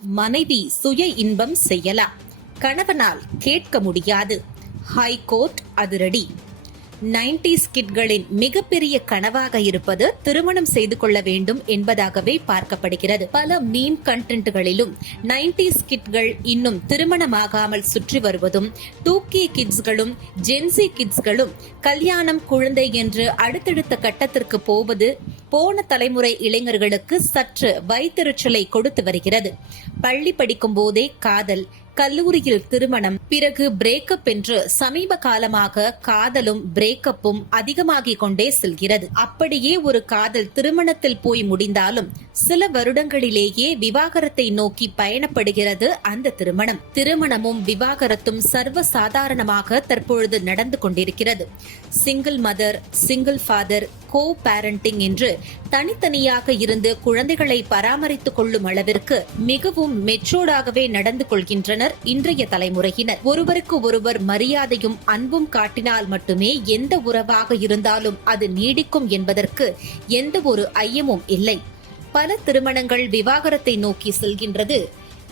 மனைவி சுய இன்பம் செய்யலாம் கணவனால் கேட்க முடியாது. ஹைகோர்ட் அதிரடி. நைன்டிஸ் கிட்களின் மிகப்பெரிய கனவாக இருப்பது திருமணம் செய்து கொள்ள வேண்டும் என்பதாகவே பார்க்கப்படுகிறது. பல மீம் கண்டென்ட்களிலும் நைன்டிஸ் கிட்கள் இன்னும் திருமணமாகாமல் சுற்றி வருவதும் டூக்கி கிட்ஸ்களும் ஜென்சி கிட்ஸ்களும் கல்யாணம் குழந்தை என்று அடுத்தடுத்த கட்டத்திற்கு போவது போன தலைமுறை இளைஞர்களுக்கு சற்று வைத்தெரிச்சலை கொடுத்து வருகிறது. பள்ளி படிக்கும் போதே காதல் கல்லூரியில் திருமணம் பிறகு பிரேக்கப் என்று சமீப காலமாக காதலும் பிரேக்கப்பும் அதிகமாகிக் கொண்டே செல்கிறது. அப்படியே ஒரு காதல் திருமணத்தில் போய் முடிந்தாலும் சில வருடங்களிலேயே விவாகரத்தை நோக்கி பயணப்படுகிறது அந்த திருமணம். திருமணமும் விவாகரத்தும் சர்வ சாதாரணமாக தற்பொழுது நடந்து கொண்டிருக்கிறது. Single mother single father co parenting என்று தனித்தனியாக இருந்து குழந்தைகளை பராமரித்துக் கொள்ளும் அளவிற்கு மிகவும் மெச்சோர்டாகவே நடந்து கொள்கின்றனர் இன்றைய தலைமுறையினர். ஒருவருக்கு ஒருவர் மரியாதையும் அன்பும் காட்டினால் மட்டுமே எந்த உறவாக இருந்தாலும் அது நீடிக்கும் என்பதற்கு எந்த ஒரு ஐயமும் இல்லை. பல திருமணங்கள் விவாகரத்தை நோக்கி செல்கின்றது.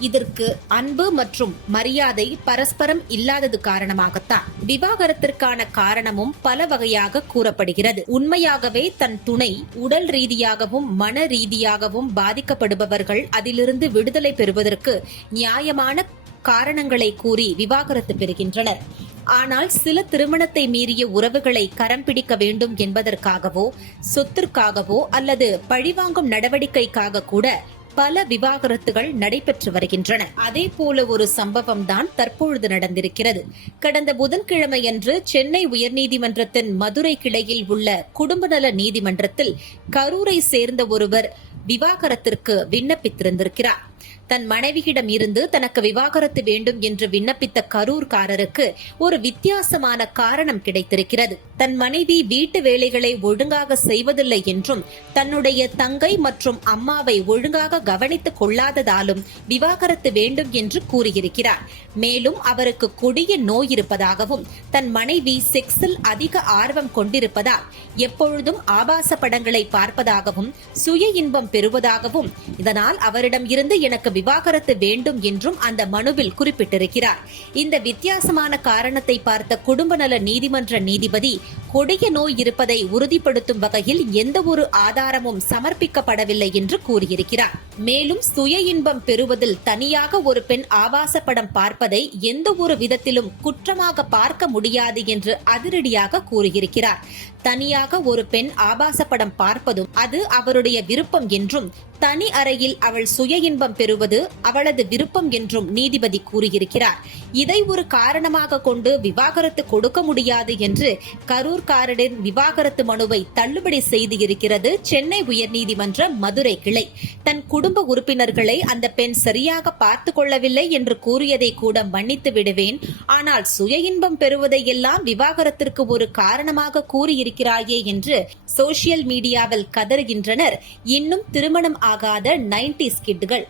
இதற்கு அன்பு மற்றும் மரியாதை பரஸ்பரம் இல்லாதது காரணமாகத்தான். விவாகரத்திற்கான காரணமும் பல வகையாக கூறப்படுகிறது. உண்மையாகவே தன் துணை உடல் ரீதியாகவும் மன ரீதியாகவும் பாதிக்கப்படுபவர்கள் அதிலிருந்து விடுதலை பெறுவதற்கு நியாயமான காரணங்களை கூறி விவாகரத்து பெறுகின்றனர். ஆனால் சில திருமணத்தை மீறிய உறவுகளை கரம் பிடிக்க வேண்டும் என்பதற்காகவோ சொத்திற்காகவோ அல்லது பழிவாங்கும் நடவடிக்கைக்காக கூட பல விவாகரத்துகள் நடைபெற்று வருகின்றன. அதே போல ஒரு சம்பவம் தான் தற்பொழுது நடந்திருக்கிறது. கடந்த புதன்கிழமையன்று சென்னை உயர்நீதிமன்றத்தின் மதுரை கிளையில் உள்ள குடும்ப நல நீதிமன்றத்தில் கரூரை சேர்ந்த ஒருவர் விவாகரத்திற்கு விண்ணப்பித்திருந்திருக்கிறார். தன் மனைவியிடம் இருந்து தனக்கு விவாகரத்து வேண்டும் என்று விண்ணப்பித்த கரூர்காரருக்கு ஒரு வித்தியாசமான காரணம் கிடைத்திருக்கிறது. தன் மனைவி வீட்டு வேலைகளை ஒழுங்காக செய்வதில்லை என்றும் தன்னுடைய தங்கை மற்றும் அம்மாவை ஒழுங்காக கவனித்துக் கொள்ளாததாலும் விவாகரத்து வேண்டும் என்று கூறியிருக்கிறார். மேலும் அவருக்கு கொடிய நோய் இருப்பதாகவும் தன் மனைவி செக்ஸில் அதிக ஆர்வம் கொண்டிருப்பதால் எப்பொழுதும் ஆபாச படங்களை பார்ப்பதாகவும் சுய இன்பம் பெறுவதாகவும் இதனால் அவரிடம் இருந்து எனக்கு விவாகரத்து வேண்டும் என்றும் அந்த மனுவில் குறிப்பிட்டிருக்கிறார். இந்த வித்தியாசமான காரணத்தை பார்த்த குடும்ப நல நீதிமன்ற நீதிபதி கொடிய நோய் இருப்பதை உறுதிப்படுத்தும் வகையில் எந்த ஒரு ஆதாரமும் சமர்ப்பிக்கப்படவில்லை என்று கூறியிருக்கிறார். மேலும் சுய இன்பம் பெறுவதில் தனியாக ஒரு பெண் ஆபாச படம் பார்ப்பதை எந்த ஒரு விதத்திலும் குற்றமாக பார்க்க முடியாது என்று அதிரடியாக கூறியிருக்கிறார். தனியாக ஒரு பெண் ஆபாச படம் பார்ப்பதும் அது அவருடைய விருப்பம் என்றும் தனி அறையில் அவள் சுய இன்பம் பெறுவது அவளது விருப்பம் என்றும் நீதிபதி கூறியிருக்கிறார். இதை ஒரு காரணமாக கொண்டு விவாகரத்து கொடுக்க முடியாது என்று கரூர்காரனின் விவாகரத்து மனுவை தள்ளுபடி செய்து இருக்கிறது சென்னை உயர்நீதிமன்ற மதுரை கிளை. தன் குடும்ப உறுப்பினர்களை அந்த பெண் சரியாக பார்த்து கொள்ளவில்லை என்று கூறியதை கூட மன்னித்து விடுவேன். ஆனால் சுய இன்பம் பெறுவதையெல்லாம் விவாகரத்திற்கு ஒரு காரணமாக கூறியிருக்கிறாயே என்று சோசியல் மீடியாவில் கதறுகின்றனர். இன்னும் திருமணம் ஆகாத நைன்டி ஸ்கிட்கள்